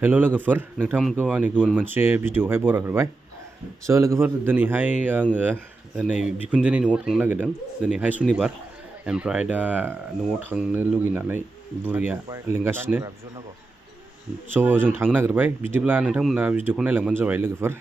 हेल' लोगोफोर नोंथांमोनखौ आंनि गुबुन मोनसे भिडिअ'आवहाय बरायहरबाय स' लोगोफोर दिनैहाय आङो नै बिखुनजोनि न'आव थांनो नागिरदों दिनैहाय सुनिबार ओमफ्राय दा न'आव थांनो लुगैनानै बुरिया लिंगासिनो स' जों थांनो नागिरबाय बिदिब्ला नोंथांमोना भिडिअ'खौ नायलांबानो जाबाय लोगोफोर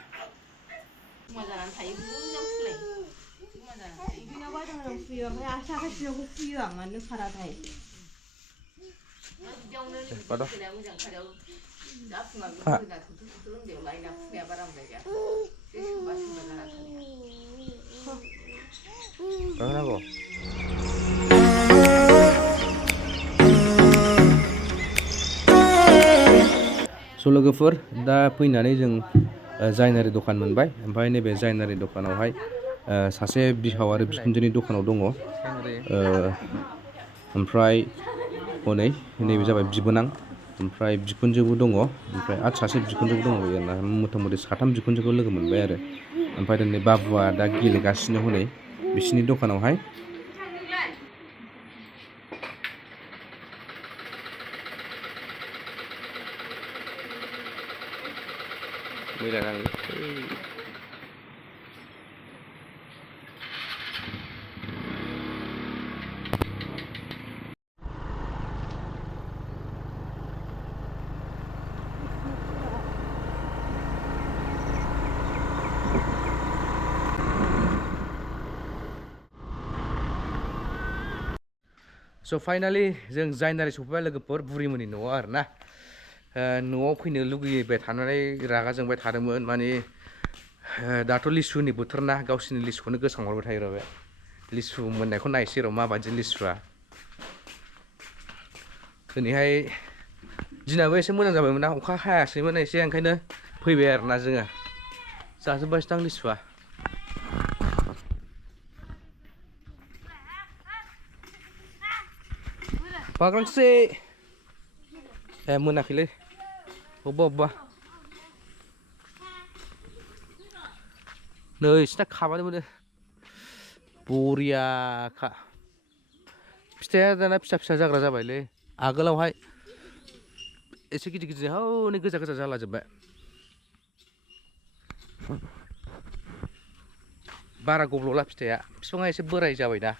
स' लोगोफोर दा फैनानै जों जायनारि दखान मोनबाय ओमफ्राय नैबे जायनारि दखानावहाय सासे बिहाव आरो बिखुनजोनि दखानाव दङ ओमफ्राय हनै नैबे जाबाय बिबोनां ओमफ्राय बिखुनजोबो दङ ओमफ्राय आरो सासे बिखुनजोबो दङ आरोना मथा मथि साथाम बिखुनजोखौ लोगो मोनबाय आरो ओमफ्राय दिनै बाबुआ दा गेलेगासिनो हनै बिसिनि दखानावहाय मैला नाङो स' फाइनालि जों जायनारि सफैबाय लोगोफोर बुरिमोननि न'आव आरोना न'आव फैनो लुगैबाय थानानै रागा जोंबाय थादोंमोन माने दाथ' लिसुनि बोथोर ना गावसिनि लिसुखौनो गोसोखांहरबाय थायो र' बे लिसु मोननायखौ नायसै र' माबायदि लिसुआ दिनैहाय दिनाबो एसे मोजां जाबायमोन ना अखा हायासैमोन एसे ओंखायनो फैबाय आरोना जोङो जाजोब्बायसोदां लिसुआ बागानसे ए मोनाखैलै अबेबा नै सिना खाबानो मोनो बरियाखा फिथाइया दाना फिसा फिसा जाग्रा जाबायलै आगोलावहाय एसे गिदिर गिदिर हौनै गोजा गोजा जालाजोब्बाय बारा गब्ल'ला फिथाइया बिफाङा एसे बोराय जाबायना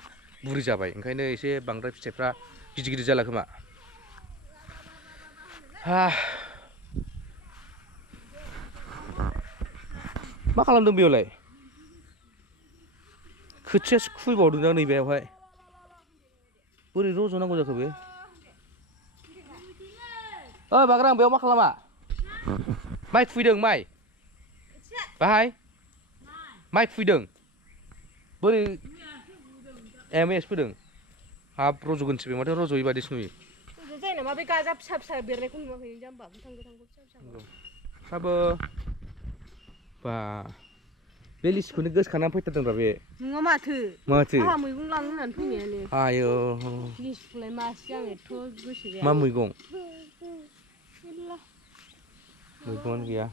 बुरि जाबाय ओंखायनो एसे बांद्राय फिथाइफ्रा गिदिर गिदिर जाला खोमा मा खालामदों बेयावलाय खोथियासो खुबैबावदों दां नैबेयावहाय बोरै रज'नांगौ जाखो बे ओइ बाग्रां बेयाव मा खालामा माइ खुबैदों माइ बाहाय माइ खुबैदों बोरै मैयासो फोदों हाब रज'गोनसो बे माथो रज'यै बादिसो नुयो जायो नामा बे गाजा फिसा फिसा बेरनायखौ नुवाखै जाम्बा गोथां गोथांखौ फिसा फिसा साबो बा बे लिसुखौनो गोसोखांनानै फैथारदोंब्रा बे नङा माथो आंहा मैगं लांनो होननानै फैनायानो आयौ लिसुखौलाय मासे आं एथ' गोसो जाया मा मैगं मैगंआनो गैया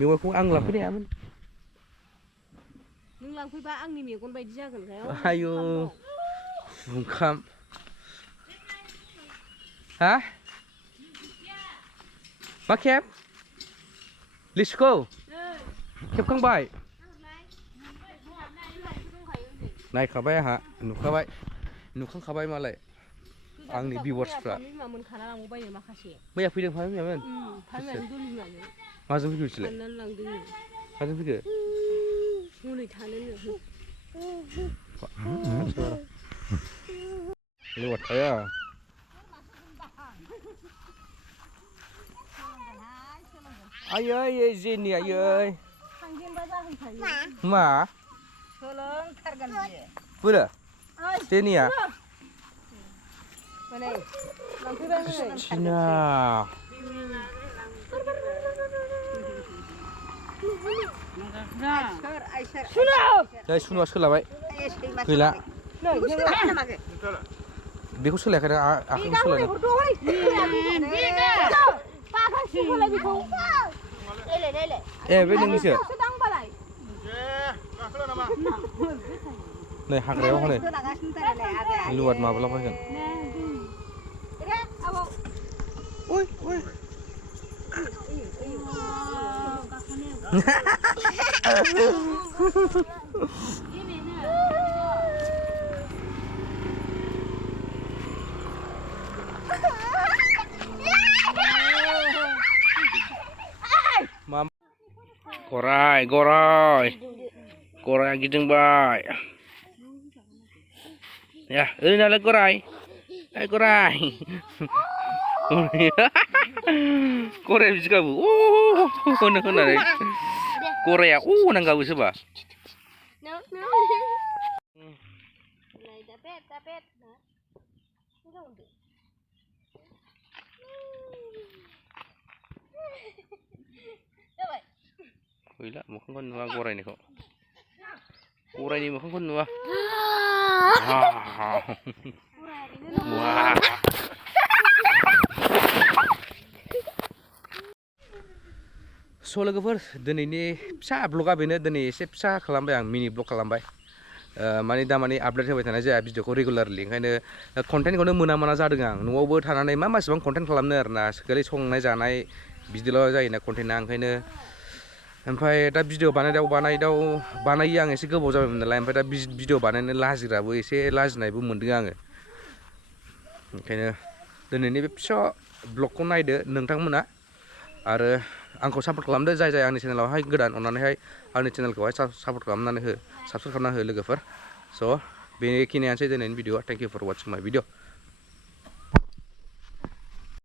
मेवाइखौ आं लांफैनो हायामोन नों लांफैबा आंनि मेगन बायदि जागोन आयौ ओंखाम हा मा खेब लिसुखौ खेबखांबाय नायखाबाय आंहा नुखांखाबाय मालाय आंनि भिउवार्सफ्रा मैया फैदों फामे बिमामोन माजों फैखो बिसोरलाय माजों फैखो हनै थानोनो लेवार थाया आयै जेनि आयै मा सोलोंथारगोन बियो बोरो जेनिया क्रिस्टिना सुनुआ सोलाबाय गैला बेखौ सोलायाखै आखाइखौ सोलायदों ए बे नोंनिसो नै हाग्रायाव हनै लुवाद माब्ला फैगोन ui. Mam. Gorai, gorai gidiंबाय. Ya, ini nalar gorai. Gorai. Gorai bisa kabu. Kena deh. Gorai ya, nang kabu sebab. Tapet. Wila, mukhang kon nuwa gorai ni ko. Gorai ni mukhang kon nuwa. Wah. So लोगोफोर दिनैनि फिसा ब्लगा बेनो दिनै एसे फिसा खालामबाय आं मिनि ब्लग खालामबाय माने दा माने आपडेट होबाय थानाय जाया भिडिअखौ रेगुलारलि ओंखायनो कन्टेन्टखौनो मोना जादों आं न'आवबो थानानै मासेबां कन्टेन्ट खालामनो आरोना खालि संनाय जानाय बिदिल' जायोना कन्टेन्टआ ओंखायनो ओमफ्राय दा भिडिअ बानायो आं एसे गोबाव जाबायमोन नालाय ओमफ्राय दा भिडिअ बानायनो लाजिग्राबो एसे लाजिनायबो मोनदों आङो ओंखायनो दिनैनि बे फिसा ब्लगखौ नायदो नोंथांमोना आरो आंखौ सापर्ट खालामदो जाय आंनि चेनेलावहाय गोदान अननानैहाय आंनि चेनेलखौहाय सापर्ट खालामनानै हो साबस्क्राइब खालामना हो लोगोफोर स' बेखिनियानोसै दिनैनि video thank you for watching my video